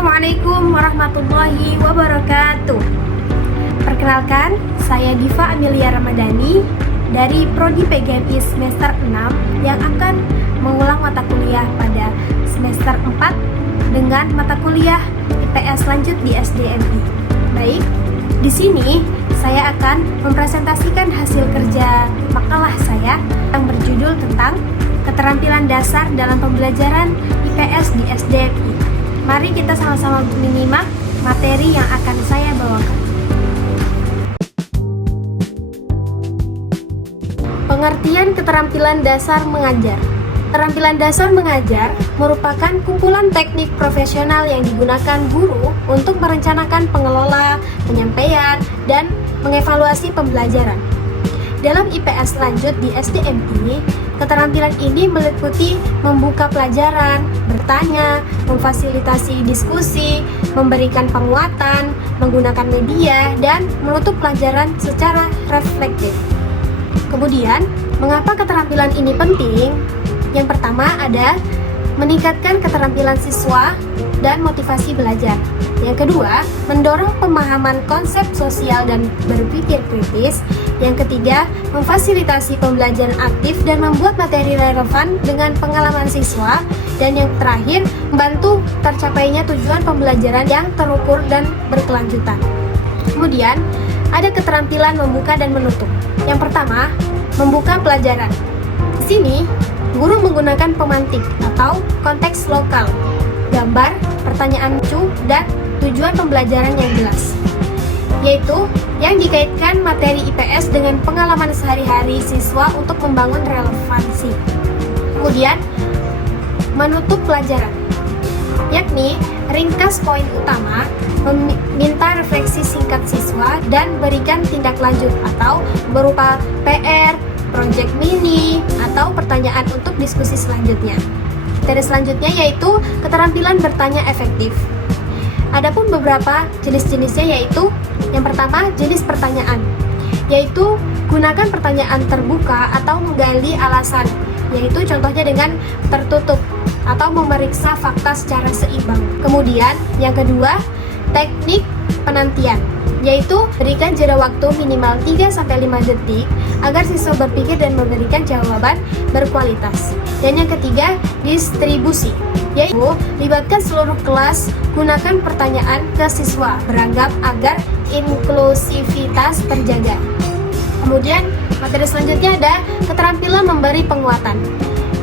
Assalamualaikum warahmatullahi wabarakatuh. Perkenalkan, saya Diva Amelia Ramadhani dari Prodi PGMI semester 6 yang akan mengulang mata kuliah pada semester 4 dengan mata kuliah IPS lanjut di SDMI. Baik, di sini saya akan mempresentasikan hasil kerja makalah saya yang berjudul tentang keterampilan dasar dalam pembelajaran IPS di SDMI. Mari kita sama-sama menyimak materi yang akan saya bawakan. Pengertian keterampilan dasar mengajar. Keterampilan dasar mengajar merupakan kumpulan teknik profesional yang digunakan guru untuk merencanakan pengelola, penyampaian, dan mengevaluasi pembelajaran. Dalam IPS lanjut di SDMI, keterampilan ini meliputi membuka pelajaran, bertanya, memfasilitasi diskusi, memberikan penguatan, menggunakan media, dan menutup pelajaran secara reflektif. Kemudian, mengapa keterampilan ini penting? Yang pertama ada meningkatkan keterampilan siswa dan motivasi belajar. Yang kedua, mendorong pemahaman konsep sosial dan berpikir kritis. Yang ketiga, memfasilitasi pembelajaran aktif dan membuat materi relevan dengan pengalaman siswa. Dan yang terakhir, membantu tercapainya tujuan pembelajaran yang terukur dan berkelanjutan. Kemudian, ada keterampilan membuka dan menutup. Yang pertama, membuka pelajaran. Di sini, guru menggunakan pemantik atau konteks lokal, gambar, pertanyaan lucu, dan tujuan pembelajaran yang jelas, yaitu yang dikaitkan materi IPS dengan pengalaman sehari-hari siswa untuk membangun relevansi. Kemudian, menutup pelajaran, yakni ringkas poin utama, meminta refleksi singkat siswa, dan berikan tindak lanjut atau berupa PR, proyek mini, atau pertanyaan untuk diskusi selanjutnya. Materi selanjutnya yaitu keterampilan bertanya efektif. Adapun beberapa jenis-jenisnya yaitu yang pertama jenis pertanyaan, yaitu gunakan pertanyaan terbuka atau menggali alasan, yaitu contohnya dengan tertutup atau memeriksa fakta secara seimbang. Kemudian yang kedua teknik penantian, yaitu berikan jeda waktu minimal 3-5 detik agar siswa berpikir dan memberikan jawaban berkualitas. Dan yang ketiga, distribusi, yaitu libatkan seluruh kelas, gunakan pertanyaan ke siswa beragam agar inklusivitas terjaga. Kemudian materi selanjutnya ada keterampilan memberi penguatan.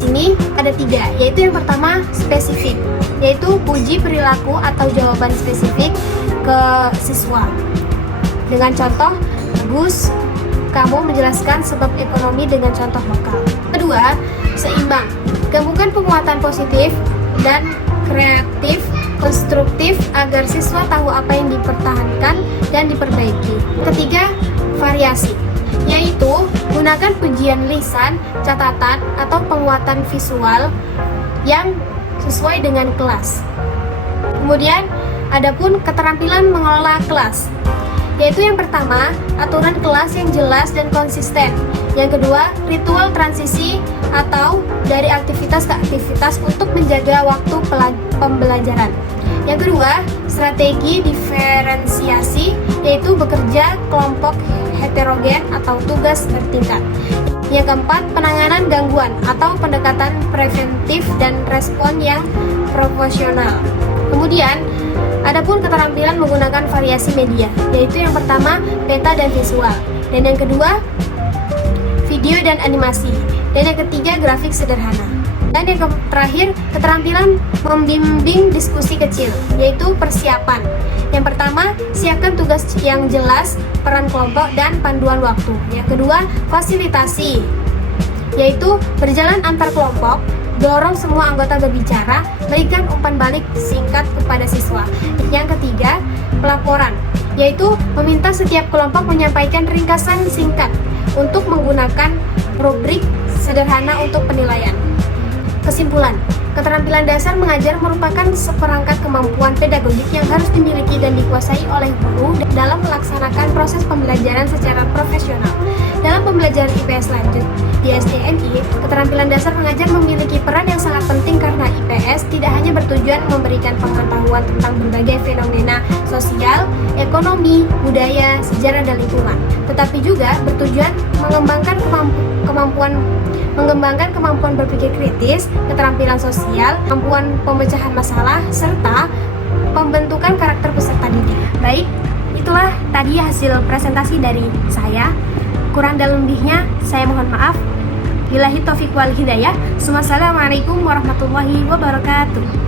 Ini ada 3, yaitu yang pertama spesifik, yaitu puji perilaku atau jawaban spesifik ke siswa. Dengan contoh, bagus, kamu menjelaskan sebab ekonomi dengan contoh lokal. Kedua, seimbang, gabungkan penguatan positif dan kreatif, konstruktif agar siswa tahu apa yang dipertahankan dan diperbaiki. Ketiga, variasi, yaitu gunakan pujian lisan, catatan, atau penguatan visual yang sesuai dengan kelas. Kemudian, adapun keterampilan mengelola kelas, yaitu yang pertama, aturan kelas yang jelas dan konsisten. Yang kedua, ritual transisi atau dari aktivitas ke aktivitas untuk menjaga waktu pembelajaran. Yang kedua, strategi diferensiasi, yaitu bekerja kelompok heterogen atau tugas bertingkat. Yang keempat, penanganan gangguan atau pendekatan preventif dan respon yang proporsional. Kemudian, adapun keterampilan menggunakan variasi media, yaitu yang pertama peta dan visual, dan yang kedua video dan animasi, dan yang ketiga grafik sederhana. Dan yang terakhir, keterampilan membimbing diskusi kecil, yaitu persiapan. Yang pertama, siapkan tugas yang jelas, peran kelompok, dan panduan waktu. Yang kedua, fasilitasi, yaitu berjalan antar kelompok, dorong semua anggota berbicara, berikan umpan balik singkat kepada siswa. Yang ketiga, pelaporan, yaitu meminta setiap kelompok menyampaikan ringkasan singkat untuk menggunakan rubrik sederhana untuk penilaian. Kesimpulan, Keterampilan dasar mengajar merupakan seperangkat kemampuan pedagogik yang harus dimiliki dan dikuasai oleh guru dalam melaksanakan proses pembelajaran secara profesional. Dalam pembelajaran IPS lanjut di STNI, keterampilan dasar mengajar memiliki peran yang sangat penting karena IPS tidak hanya bertujuan memberikan pengetahuan tentang berbagai fenomena sosial, ekonomi, budaya, sejarah, dan lingkungan, tetapi juga bertujuan mengembangkan kemampuan berpikir kritis, keterampilan sosial, kemampuan pemecahan masalah, serta pembentukan karakter peserta didik. Baik, itulah tadi hasil presentasi dari saya. Kurang dan lebihnya saya mohon maaf. Billahi taufiq wal hidayah. Wassalamualaikum warahmatullahi wabarakatuh.